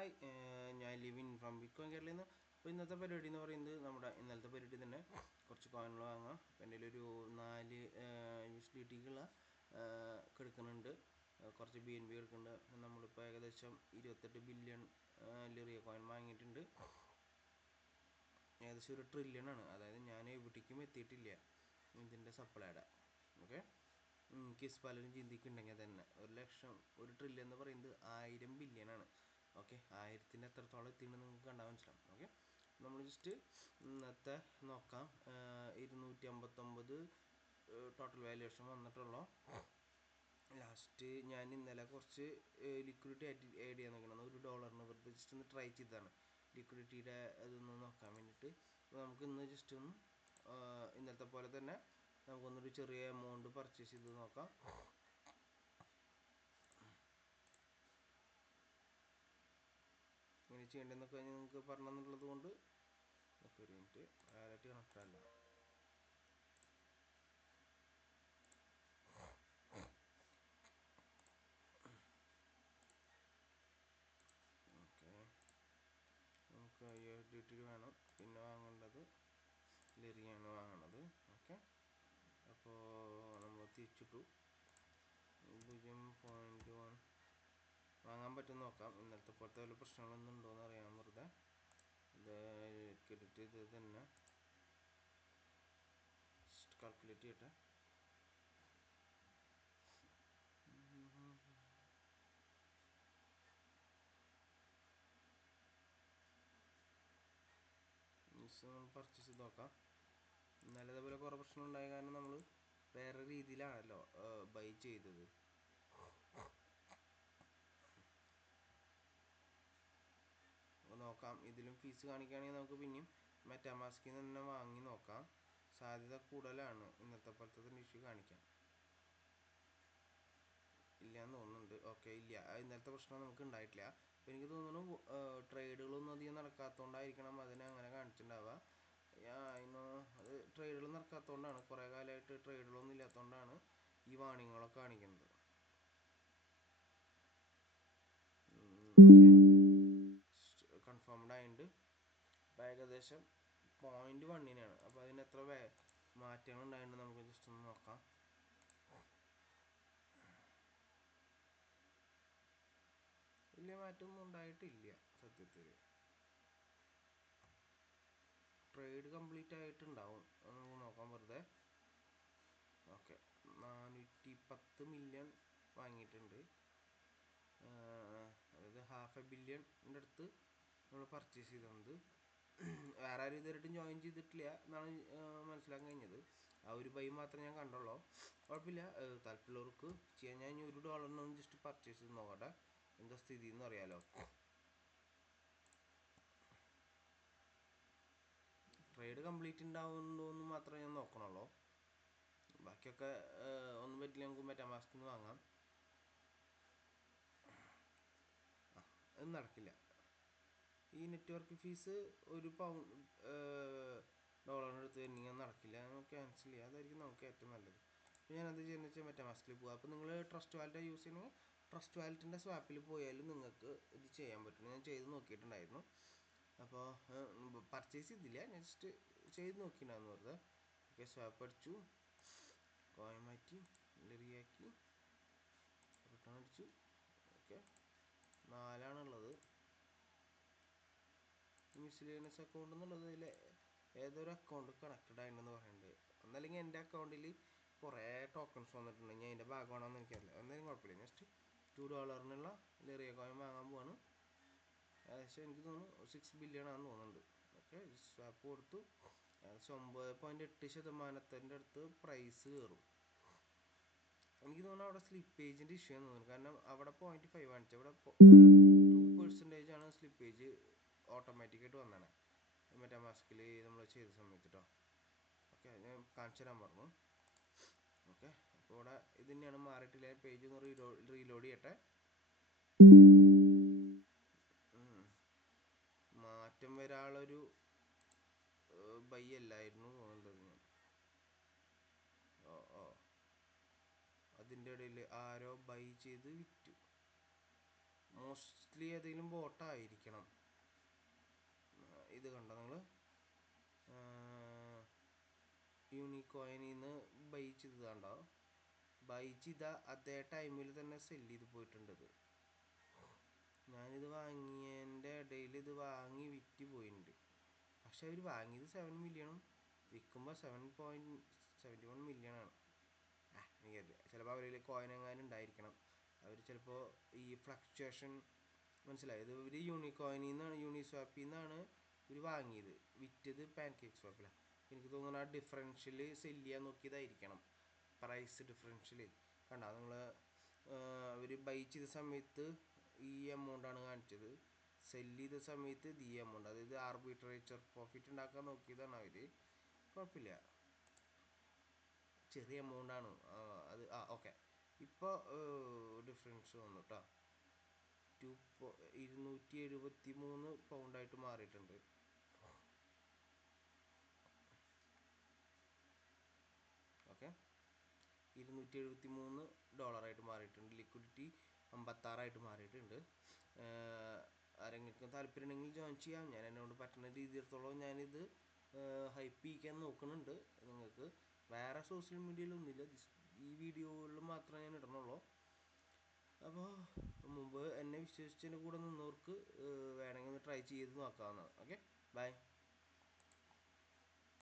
Hi, ഞാൻ living from bitcoin കേരളയിൽ നിന്ന്. അപ്പോൾ ഇന്നത്തെ പരിപാടി എന്ന് പറയുന്നത് നമ്മുടെ ഇന്നലത്തെ പരിപാടി തന്നെ കുറച്ച് കോയിനുകൾ വാങ്ങാം. അപ്പോൾ എൻ്റെ ഒരു 4 USDTക്കുള്ള എടുക്കുന്നുണ്ട്, കുറച്ച് BNB എടുക്കുന്നുണ്ട്. നമ്മളിപ്പോൾ ഏകദേശം 28 ബില്യൺ ലിറിയ കോയിൻ വാങ്ങിയിട്ടുണ്ട്. ഏകദേശം 1 ട്രില്യണാണ്. അതായത് ഞാൻ എവിടേക്കും എത്തിയിട്ടില്ല ഇതിൻ്റെ സപ്ലൈയുടെ. ഓക്കെ, കിസ് പലരും ചിന്തിക്കുന്നുണ്ടെങ്കിൽ തന്നെ 1 ട്രില്യൺ എന്ന് പറയുന്നത് 1000 ബില്യണാണ്. ഓക്കെ, 1000ൻ്റെ എത്രത്തോളം എത്തിയിട്ടുണ്ടെന്ന് നിങ്ങൾക്ക് കണ്ടാൽ മനസ്സിലാവും. ഓക്കെ, നമ്മൾ ജസ്റ്റ് ഇന്നത്തെ നോക്കാം. 259 ടോട്ടൽ വാല്യുവേഷൻ വന്നിട്ടുള്ളൂ. ലാസ്റ്റ് ഞാൻ ഇന്നലെ കുറച്ച് ലിക്വിഡിറ്റി ആഡ് ചെയ്യാൻ നോക്കണം. $1 വെറുതെ ജസ്റ്റ് ഒന്ന് ട്രൈ ചെയ്തതാണ് ലിക്വിഡിറ്റിയുടെ അതൊന്ന് നോക്കാൻ വേണ്ടിയിട്ട്. അപ്പോൾ നമുക്ക് ഇന്ന് ജസ്റ്റ് ഒന്ന് ഇന്നത്തെ പോലെ തന്നെ നമുക്കൊന്നൊരു ചെറിയ എമൗണ്ട് പർച്ചേസ് ചെയ്ത് നോക്കാം. ഇങ്ങനെ ചെയ്യേണ്ടതെന്നൊക്കെ നിങ്ങൾക്ക് പറഞ്ഞെന്നുള്ളത് കൊണ്ട് ഒരു മിനിറ്റ്, ഡയറക്റ്റ് കണക്ട് അല്ല. ഓക്കെ, നമുക്ക് USDT വേണം. പിന്നെ വാങ്ങേണ്ടത് ലിറിയാണ് വാങ്ങണത്. ഓക്കെ, അപ്പോൾ നമ്മൾ തിരിച്ചിട്ടു 0.1 വാങ്ങാൻ പറ്റും നോക്കാം. ഇന്നലത്തെ പോലത്തെ വല്ല പ്രശ്നങ്ങളൊന്നും ഉണ്ടോയെന്ന് അറിയാൻ വെറുതെ ഇത് ക്രെഡിറ്റ് ചെയ്ത് തന്നെ കാൽക്കുലേറ്റ് ചെയ്യട്ടെ. പർച്ചേസ് ചെയ്ത് നോക്കാം. ഇന്നലെ ഇതേപോലെ കുറേ പ്രശ്നം ഉണ്ടായ കാരണം നമ്മൾ വേറെ രീതിയിലാണല്ലോ ബൈ ചെയ്തത്. നോക്കാം, ഇതിലും ഫീസ് കാണിക്കുകയാണെങ്കിൽ നമുക്ക് പിന്നെയും മെറ്റാമാസ്കിൽ നിന്ന് തന്നെ വാങ്ങി നോക്കാം. സാധ്യത കൂടുതലാണ് ഇന്നത്തെ പോലത്തെ തന്നെ ഇഷ്യൂ കാണിക്കാം. ഇല്ലയെന്ന് തോന്നുന്നുണ്ട്. ഓക്കെ, ഇല്ല, ഇന്നലത്തെ പ്രശ്നം നമുക്ക് ഉണ്ടായിട്ടില്ല. അപ്പോൾ എനിക്ക് തോന്നുന്നു ട്രേഡുകളൊന്നും അധികം നടക്കാത്തതുകൊണ്ടായിരിക്കണം അതിനെ അങ്ങനെ കാണിച്ചിട്ടുണ്ടാവുക. അത് ട്രേഡുകൾ നടക്കാത്തതുകൊണ്ടാണ്, കുറേ കാലമായിട്ട് ട്രേഡുകളൊന്നും ഇല്ലാത്തതുകൊണ്ടാണ് ഈ വാണിങ്ങുകളൊക്കെ കാണിക്കുന്നത്. കൺഫേംഡ് ആയിട്ടുണ്ട്. അപ്പോൾ ഏകദേശം 0.1-നാണ്. അപ്പോൾ അതിന് എത്ര മാറ്റങ്ങൾ ഉണ്ടായിട്ടുണ്ട് നമുക്ക് ജസ്റ്റ് ഒന്ന് നോക്കാം. വലിയ മാറ്റമൊന്നും ഉണ്ടായിട്ടില്ല സത്യത്തിൽ. ട്രേഡ് കംപ്ലീറ്റ് ആയിട്ടുണ്ടാവും, നമുക്ക് നോക്കാം വെറുതെ. ഓക്കെ, 410 മില്യൺ വാങ്ങിയിട്ടുണ്ട്. അതായത് 500 മില്യണിൻ്റെ അടുത്ത് നമ്മൾ പർച്ചേസ് ചെയ്തത്. വേറെ ആരും ഇതുവരെയായിട്ടും ജോയിൻ ചെയ്തിട്ടില്ല എന്നാണ് മനസ്സിലാക്കാൻ കഴിഞ്ഞത്. ആ ഒരു ബൈ മാത്രമേ ഞാൻ കണ്ടുള്ളൂ. കുഴപ്പമില്ല, താല്പര്യമുള്ളവർക്ക് ചെയ്യാൻ. ഞാൻ $1 ജസ്റ്റ് പർച്ചേസ് ചെയ്ത് നോക്കട്ടെ എന്താ സ്ഥിതി എന്ന് അറിയാലോ. ട്രേഡ് കംപ്ലീറ്റ് ഉണ്ടാവുന്നുണ്ടോ എന്ന് മാത്രമേ ഞാൻ നോക്കണുള്ളൂ. ബാക്കിയൊക്കെ ഒന്നും പറ്റില്ല, നമുക്ക് മെറ്റാമാസ്കിൽ നിന്ന് വാങ്ങാം. അത് നടക്കില്ല. ഈ നെറ്റ്വർക്ക് ഫീസ് $1 എടുത്ത് തന്നെങ്കിൽ നടക്കില്ല. നമുക്ക് ക്യാൻസൽ ചെയ്യാം, അതായിരിക്കും നമുക്ക് ഏറ്റവും നല്ലത്. അപ്പോൾ ഞാൻ എന്ത് ചെയ്യുന്നത് വെച്ചാൽ മെറ്റാമാസ്കിൽ പോകാം. അപ്പോൾ നിങ്ങൾ ട്രസ്റ്റ് വാലറ്റ് യൂസ് ചെയ്യണമെങ്കിൽ ട്രസ്റ്റ് വാലറ്റിൻ്റെ സ്വാപ്പിൽ പോയാലും നിങ്ങൾക്ക് ഇത് ചെയ്യാൻ പറ്റും. ഞാൻ ചെയ്ത് നോക്കിയിട്ടുണ്ടായിരുന്നു. അപ്പോൾ പർച്ചേസ് ചെയ്തില്ല, ഞാൻ ജസ്റ്റ് ചെയ്ത് നോക്കിയിട്ടുണ്ടായിരുന്നു വെറുതെ. ഓക്കെ, സ്വാപ്പ് അടിച്ചു, കോയിൻ മാറ്റി, ലിറിയാക്കി, റിട്ടേൺ അടിച്ചു. ഓക്കെ, 4ആണുള്ളത്. മിസ്ലേനിയസ് അക്കൗണ്ട് എന്നുള്ളത് അതിൽ ഏതൊരു അക്കൗണ്ട് കണക്റ്റഡ് ആയിട്ടുണ്ടെന്ന് പറയുന്നുണ്ട്. ഒന്നല്ലെങ്കിൽ എൻ്റെ അക്കൗണ്ടിൽ കുറേ ടോക്കൺസ് വന്നിട്ടുണ്ട്, ഞാൻ അതിൻ്റെ ഭാഗമാണോന്ന് എനിക്കറിയില്ല. എന്തായാലും കുഴപ്പമില്ല, ജസ്റ്റ് $2-നുള്ള ലിറിയ കോയിൻ വാങ്ങാൻ പോവാണ്. ഏകദേശം എനിക്ക് തോന്നുന്നു 6 ബില്യൺ ആണെന്ന് തോന്നുന്നുണ്ട്. ഓക്കെ, സ്വാപ്പ് കൊടുത്തു. ഏകദേശം 9.8% അടുത്ത് പ്രൈസ് കയറും. എനിക്ക് തോന്നുന്നു അവിടെ സ്ലിപ്പേജിൻ്റെ ഇഷ്യൂ എന്ന് തോന്നുന്നു. കാരണം അവിടെ 0.5 കാണിച്ചു, അവിടെ 2% ആണ് സ്ലിപ്പേജ് ഓട്ടോമാറ്റിക്കായിട്ട് വന്നതാണ് മെറ്റാമാസ്കിൽ നമ്മൾ ചെയ്ത സമയത്ത് കേട്ടോ. ഓക്കെ, ഞാൻ കാണിച്ചു തരാൻ പറഞ്ഞു. ഓക്കെ, അപ്പോൾ ഇവിടെ ഇത് തന്നെയാണ്, മാറിയിട്ടില്ല. പേജ് ഒന്ന് റീലോഡ് ചെയ്യട്ടെ. മാറ്റം വരാനുള്ളൊരു ബൈ അല്ലായിരുന്നു തോന്നുന്നത്. ഞാൻ അതിൻ്റെ ഇടയിൽ ആരോ ബൈ ചെയ്ത് വിറ്റു. മോസ്റ്റ്ലി ഏതെങ്കിലും ബോട്ടായിരിക്കണം. ഇത് കണ്ടോ നിങ്ങൾ, യൂണിക്കോയിനിൽ നിന്ന് ബൈ ചെയ്തതാണ്ടോ, ബൈ ചെയ്ത അതേ ടൈമിൽ തന്നെ സെല്ല് ചെയ്ത് പോയിട്ടുണ്ട്. ഞാനിത് വാങ്ങിയതിൻ്റെ ഇടയിൽ ഇത് വാങ്ങി വിറ്റ് പോയിട്ടുണ്ട്. പക്ഷെ അവർ വാങ്ങിയത് 7 മില്യണും വിൽക്കുമ്പോൾ 7.71 മില്യണാണ്. എനിക്കറിയില്ല, ചിലപ്പോൾ അവരിൽ കോയിൻ എങ്ങാനും ഉണ്ടായിരിക്കണം. അവർ ചിലപ്പോൾ ഈ ഫ്ലക്ച്വേഷൻ മനസ്സിലായി, ഇത് ഒരു യൂണിക്കോയിനിൽ നിന്നാണ്, യൂണിസ്വാപ്പിൽ നിന്നാണ് ഇവർ വാങ്ങിയത്, വിറ്റത് പാൻ കേക്ക് സ്വാപ്പിലാണ്. എനിക്ക് തോന്നുന്നു ആ ഡിഫറൻഷ്യൽ സെല്ല് ചെയ്യാൻ നോക്കിയതായിരിക്കണം, പ്രൈസ് ഡിഫറൻഷ്യൽ. കണ്ട നിങ്ങൾ, അവർ ബൈ ചെയ്ത സമയത്ത് ഈ എമൗണ്ടാണ് കാണിച്ചത്, സെല്ല് ചെയ്ത സമയത്ത് ഇത് ഈ എമൗണ്ട്, അതായത് ആർബിട്രേച്ചർ പ്രോഫിറ്റ് ഉണ്ടാക്കാൻ നോക്കിയതാണ് അവർ. കുഴപ്പമില്ല, ചെറിയ എമൗണ്ടാണ് അത്. ഓക്കെ, ഇപ്പോൾ ഡിഫറൻസ് വന്നു കേട്ടോ. 273 പൗണ്ടായിട്ട് മാറിയിട്ടുണ്ട്. ഓക്കെ, $273 മാറിയിട്ടുണ്ട്. ലിക്വിഡിറ്റി 56 മാറിയിട്ടുണ്ട്. ആരെങ്കിലും താല്പര്യം ഉണ്ടെങ്കിൽ ജോയിൻ ചെയ്യാം. ഞാൻ എന്നോട് പറ്റുന്ന രീതിയിടത്തോളം ഞാനിത് ഹൈപ്പ് ചെയ്യിക്കാൻ നോക്കുന്നുണ്ട്. നിങ്ങൾക്ക് വേറെ സോഷ്യൽ മീഡിയയിലൊന്നുമില്ല, ഈ വീഡിയോകളിൽ മാത്രമേ ഞാൻ ഇടണുള്ളൂ. അപ്പോൾ മുമ്പ് എന്നെ വിശ്വസിച്ചതിന് കൂടെ നിന്നവർക്ക് വേണമെങ്കിൽ ഒന്ന് ട്രൈ ചെയ്ത് നോക്കാവുന്നതാണ്. Okay, by.